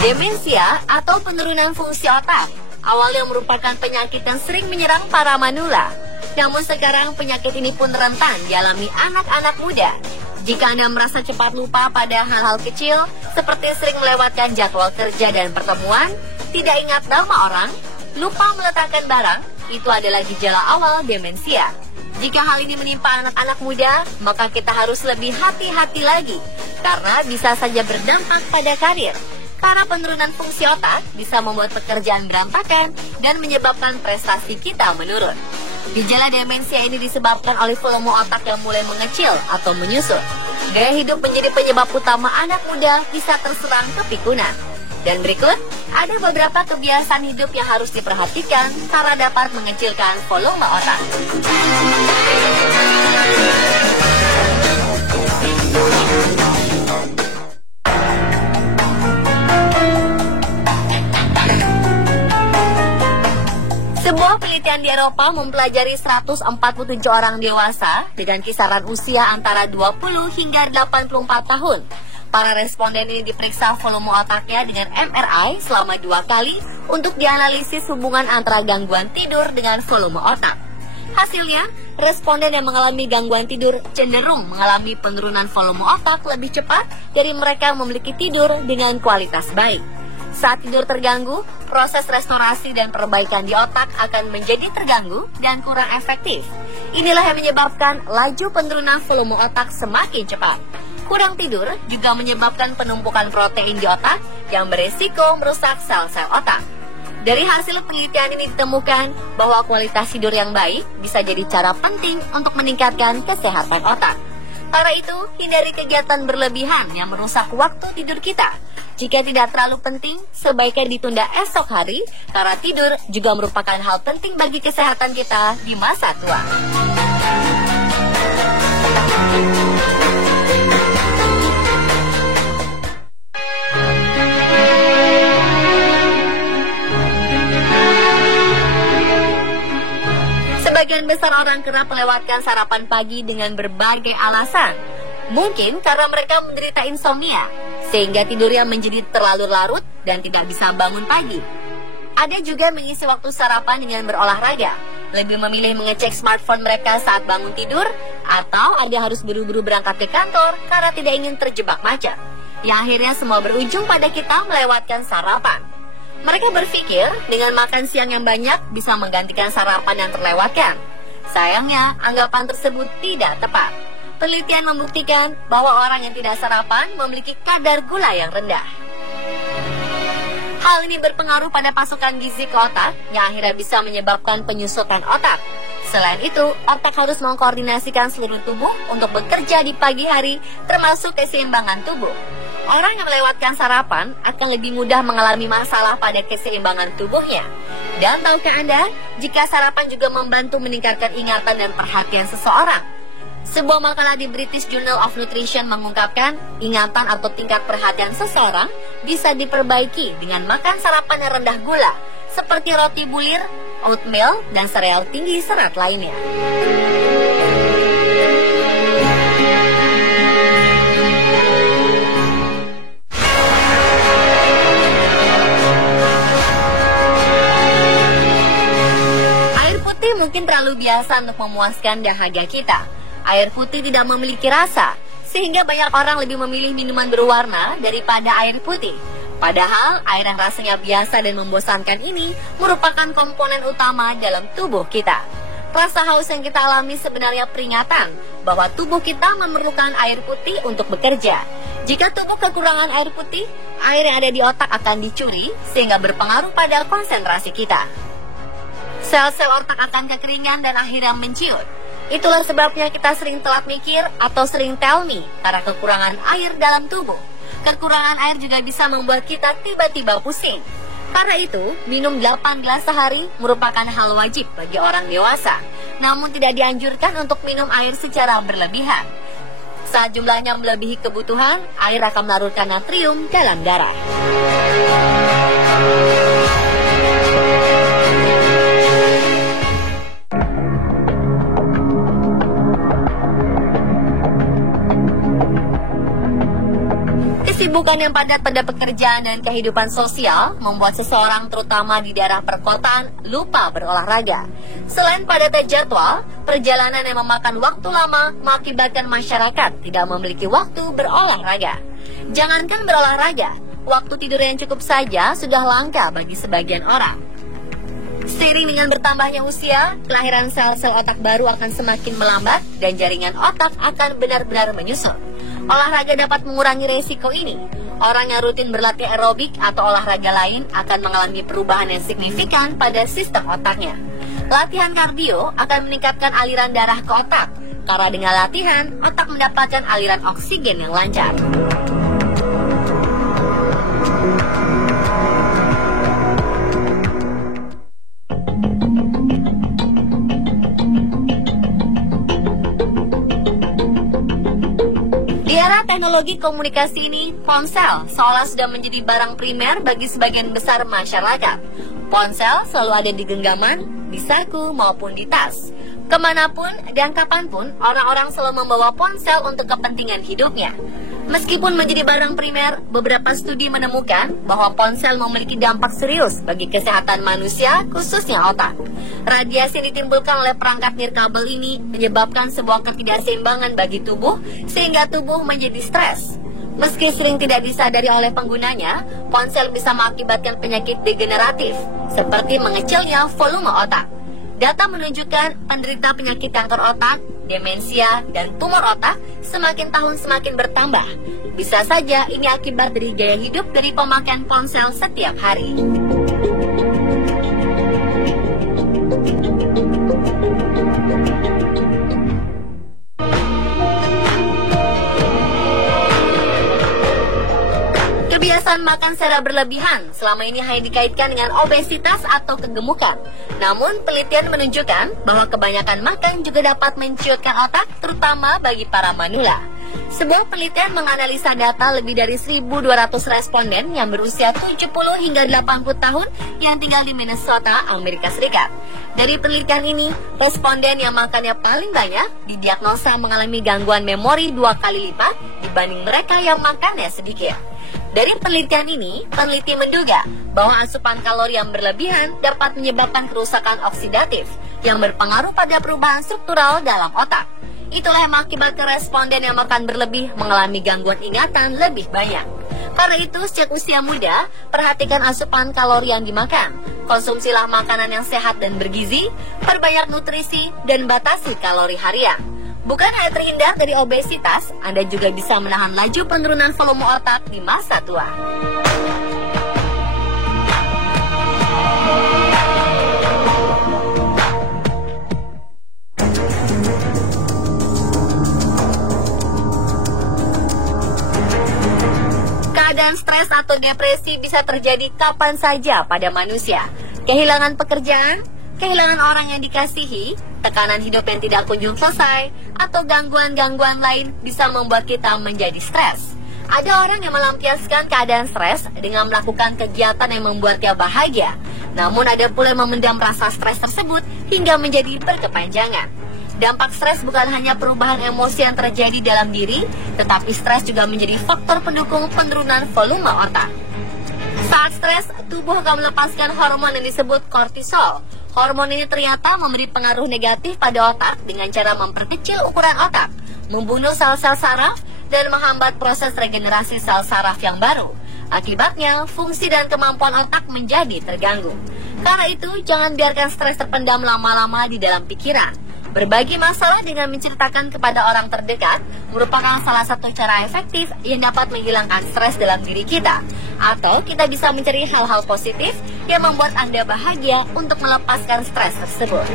Demensia atau penurunan fungsi otak awalnya merupakan penyakit yang sering menyerang para manula. Namun sekarang penyakit ini pun rentan dialami anak-anak muda. Jika Anda merasa cepat lupa pada hal-hal kecil, seperti sering melewatkan jadwal kerja dan pertemuan, tidak ingat nama orang, lupa meletakkan barang, itu adalah gejala awal demensia. Jika hal ini menimpa anak-anak muda, maka kita harus lebih hati-hati lagi, karena bisa saja berdampak pada karir. Karena penurunan fungsi otak bisa membuat pekerjaan berantakan dan menyebabkan prestasi kita menurun. Gejala demensia ini disebabkan oleh volume otak yang mulai mengecil atau menyusut. Gaya hidup menjadi penyebab utama anak muda bisa terserang kepikunan. Dan berikut, ada beberapa kebiasaan hidup yang harus diperhatikan karena dapat mengecilkan volume otak. Sebuah penelitian di Eropa mempelajari 147 orang dewasa dengan kisaran usia antara 20 hingga 84 tahun. Para responden ini diperiksa volume otaknya dengan MRI selama 2 kali untuk dianalisis hubungan antara gangguan tidur dengan volume otak. Hasilnya, responden yang mengalami gangguan tidur cenderung mengalami penurunan volume otak lebih cepat dari mereka yang memiliki tidur dengan kualitas baik. Saat tidur terganggu, proses restorasi dan perbaikan di otak akan menjadi terganggu dan kurang efektif. Inilah yang menyebabkan laju penurunan volume otak semakin cepat. Kurang tidur juga menyebabkan penumpukan protein di otak yang beresiko merusak sel-sel otak. Dari hasil penelitian ini ditemukan bahwa kualitas tidur yang baik bisa jadi cara penting untuk meningkatkan kesehatan otak. Karena itu, hindari kegiatan berlebihan yang merusak waktu tidur kita. Jika tidak terlalu penting, sebaiknya ditunda esok hari, karena tidur juga merupakan hal penting bagi kesehatan kita di masa tua. Sebagian besar orang kerap melewatkan sarapan pagi dengan berbagai alasan. Mungkin karena mereka menderita insomnia, sehingga tidurnya menjadi terlalu larut dan tidak bisa bangun pagi. Ada juga mengisi waktu sarapan dengan berolahraga, lebih memilih mengecek smartphone mereka saat bangun tidur, atau ada harus buru-buru berangkat ke kantor karena tidak ingin terjebak macet. Yang akhirnya semua berujung pada kita melewatkan sarapan. Mereka berpikir dengan makan siang yang banyak bisa menggantikan sarapan yang terlewatkan. Sayangnya, anggapan tersebut tidak tepat. Penelitian membuktikan bahwa orang yang tidak sarapan memiliki kadar gula yang rendah. Hal ini berpengaruh pada pasokan gizi ke otak yang akhirnya bisa menyebabkan penyusutan otak. Selain itu, otak harus mengkoordinasikan seluruh tubuh untuk bekerja di pagi hari, termasuk keseimbangan tubuh. Orang yang melewatkan sarapan akan lebih mudah mengalami masalah pada keseimbangan tubuhnya. Dan tahukah Anda, jika sarapan juga membantu meningkatkan ingatan dan perhatian seseorang? Sebuah makalah di British Journal of Nutrition mengungkapkan ingatan atau tingkat perhatian seseorang bisa diperbaiki dengan makan sarapan yang rendah gula, seperti roti bulir, oatmeal, dan sereal tinggi serat lainnya. Air putih mungkin terlalu biasa untuk memuaskan dahaga kita. Air putih tidak memiliki rasa, sehingga banyak orang lebih memilih minuman berwarna daripada air putih. Padahal, air yang rasanya biasa dan membosankan ini merupakan komponen utama dalam tubuh kita. Rasa haus yang kita alami sebenarnya peringatan bahwa tubuh kita memerlukan air putih untuk bekerja. Jika tubuh kekurangan air putih, air yang ada di otak akan dicuri, sehingga berpengaruh pada konsentrasi kita. Sel-sel otak akan kekeringan dan akhirnya menciut. Itulah sebabnya kita sering telat mikir atau sering tell me karena kekurangan air dalam tubuh. Kekurangan air juga bisa membuat kita tiba-tiba pusing. Karena itu, minum 8 gelas sehari merupakan hal wajib bagi orang dewasa. Namun tidak dianjurkan untuk minum air secara berlebihan. Saat jumlahnya melebihi kebutuhan, air akan melarutkan natrium dalam darah. Kesibukan yang padat pada pekerjaan dan kehidupan sosial membuat seseorang terutama di daerah perkotaan lupa berolahraga. Selain padatnya jadwal, perjalanan yang memakan waktu lama mengakibatkan masyarakat tidak memiliki waktu berolahraga. Jangankan berolahraga, waktu tidur yang cukup saja sudah langka bagi sebagian orang. Seiring dengan bertambahnya usia, kelahiran sel-sel otak baru akan semakin melambat dan jaringan otak akan benar-benar menyusut. Olahraga dapat mengurangi resiko ini. Orang yang rutin berlatih aerobik atau olahraga lain akan mengalami perubahan yang signifikan pada sistem otaknya. Latihan kardio akan meningkatkan aliran darah ke otak, karena dengan latihan, otak mendapatkan aliran oksigen yang lancar. Di era teknologi komunikasi ini, ponsel seolah sudah menjadi barang primer bagi sebagian besar masyarakat. Ponsel selalu ada di genggaman, di saku maupun di tas. Kemanapun dan kapanpun, orang-orang selalu membawa ponsel untuk kepentingan hidupnya. Meskipun menjadi barang primer, beberapa studi menemukan bahwa ponsel memiliki dampak serius bagi kesehatan manusia, khususnya otak. Radiasi yang ditimbulkan oleh perangkat nirkabel ini menyebabkan sebuah ketidakseimbangan bagi tubuh, sehingga tubuh menjadi stres. Meski sering tidak disadari oleh penggunanya, ponsel bisa mengakibatkan penyakit degeneratif, seperti mengecilnya volume otak. Data menunjukkan penderita penyakit kanker otak, demensia, dan tumor otak semakin tahun semakin bertambah. Bisa saja ini akibat dari gaya hidup dari pemakaian ponsel setiap hari. Kebiasaan makan secara berlebihan selama ini hanya dikaitkan dengan obesitas atau kegemukan. Namun, penelitian menunjukkan bahwa kebanyakan makan juga dapat menciutkan otak, terutama bagi para manula. Sebuah penelitian menganalisa data lebih dari 1.200 responden yang berusia 70 hingga 80 tahun yang tinggal di Minnesota, Amerika Serikat. Dari penelitian ini, responden yang makannya paling banyak didiagnosa mengalami gangguan memori 2 kali lipat dibanding mereka yang makannya sedikit. Dari penelitian ini, peneliti menduga bahwa asupan kalori yang berlebihan dapat menyebabkan kerusakan oksidatif yang berpengaruh pada perubahan struktural dalam otak. Itulah yang mengakibatkan responden yang makan berlebih mengalami gangguan ingatan lebih banyak. Karena itu, sejak usia muda, perhatikan asupan kalori yang dimakan. Konsumsilah makanan yang sehat dan bergizi, perbanyak nutrisi, dan batasi kalori harian. Bukan hanya terhindar dari obesitas, Anda juga bisa menahan laju penurunan volume otak di masa tua. Keadaan stres atau depresi bisa terjadi kapan saja pada manusia. Kehilangan pekerjaan, kehilangan orang yang dikasihi, tekanan hidup yang tidak kunjung selesai, atau gangguan-gangguan lain bisa membuat kita menjadi stres. Ada orang yang melampiaskan keadaan stres dengan melakukan kegiatan yang membuatnya bahagia. Namun ada pula yang memendam rasa stres tersebut hingga menjadi berkepanjangan. Dampak stres bukan hanya perubahan emosi yang terjadi dalam diri, tetapi stres juga menjadi faktor pendukung penurunan volume otak. Saat stres, tubuh akan melepaskan hormon yang disebut kortisol. Hormon ini ternyata memberi pengaruh negatif pada otak dengan cara memperkecil ukuran otak, membunuh sel-sel saraf, dan menghambat proses regenerasi sel saraf yang baru. Akibatnya, fungsi dan kemampuan otak menjadi terganggu. Karena itu, jangan biarkan stres terpendam lama-lama di dalam pikiran. Berbagi masalah dengan menceritakan kepada orang terdekat merupakan salah satu cara efektif yang dapat menghilangkan stres dalam diri kita. Atau kita bisa mencari hal-hal positif yang membuat Anda bahagia untuk melepaskan stres tersebut.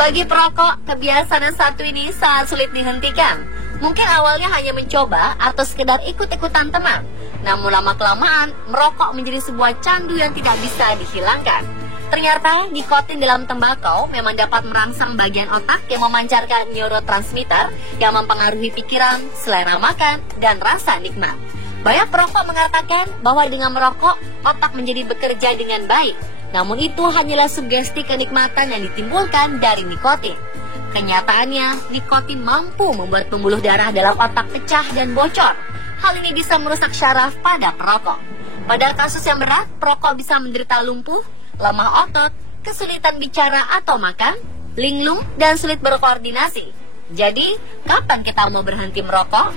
Bagi perokok, kebiasaan yang satu ini sangat sulit dihentikan. Mungkin awalnya hanya mencoba atau sekedar ikut-ikutan teman. Namun lama-kelamaan, merokok menjadi sebuah candu yang tidak bisa dihilangkan. Ternyata, nikotin dalam tembakau memang dapat merangsang bagian otak yang memancarkan neurotransmitter yang mempengaruhi pikiran, selera makan, dan rasa nikmat. Banyak perokok mengatakan bahwa dengan merokok, otak menjadi bekerja dengan baik. Namun itu hanyalah sugesti kenikmatan yang ditimbulkan dari nikotin. Kenyataannya, nikotin mampu membuat pembuluh darah dalam otak pecah dan bocor. Hal ini bisa merusak syaraf pada perokok. Pada kasus yang berat, perokok bisa menderita lumpuh, lemah otot, kesulitan bicara atau makan, linglung, dan sulit berkoordinasi. Jadi, kapan kita mau berhenti merokok?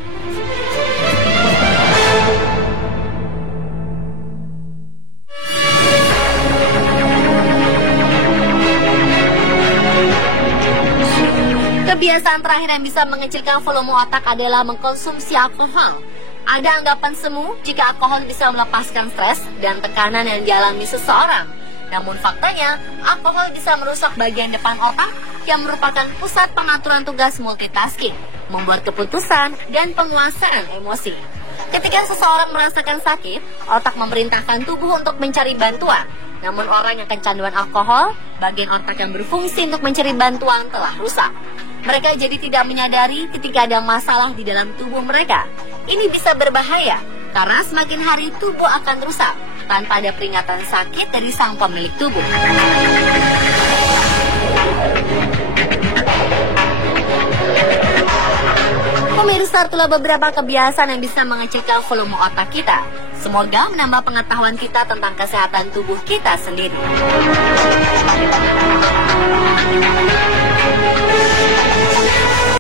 Kebiasaan terakhir yang bisa mengecilkan volume otak adalah mengkonsumsi alkohol. Ada anggapan semu jika alkohol bisa melepaskan stres dan tekanan yang dialami seseorang. Namun faktanya, alkohol bisa merusak bagian depan otak yang merupakan pusat pengaturan tugas multitasking, membuat keputusan, dan penguasaan emosi. Ketika seseorang merasakan sakit, otak memerintahkan tubuh untuk mencari bantuan. Namun orang yang kecanduan alkohol, bagian otak yang berfungsi untuk mencari bantuan telah rusak. Mereka jadi tidak menyadari ketika ada masalah di dalam tubuh mereka. Ini bisa berbahaya, karena semakin hari tubuh akan rusak, tanpa ada peringatan sakit dari sang pemilik tubuh. Pemirsa, itulah beberapa kebiasaan yang bisa mengecilkan volume otak kita. Semoga menambah pengetahuan kita tentang kesehatan tubuh kita sendiri.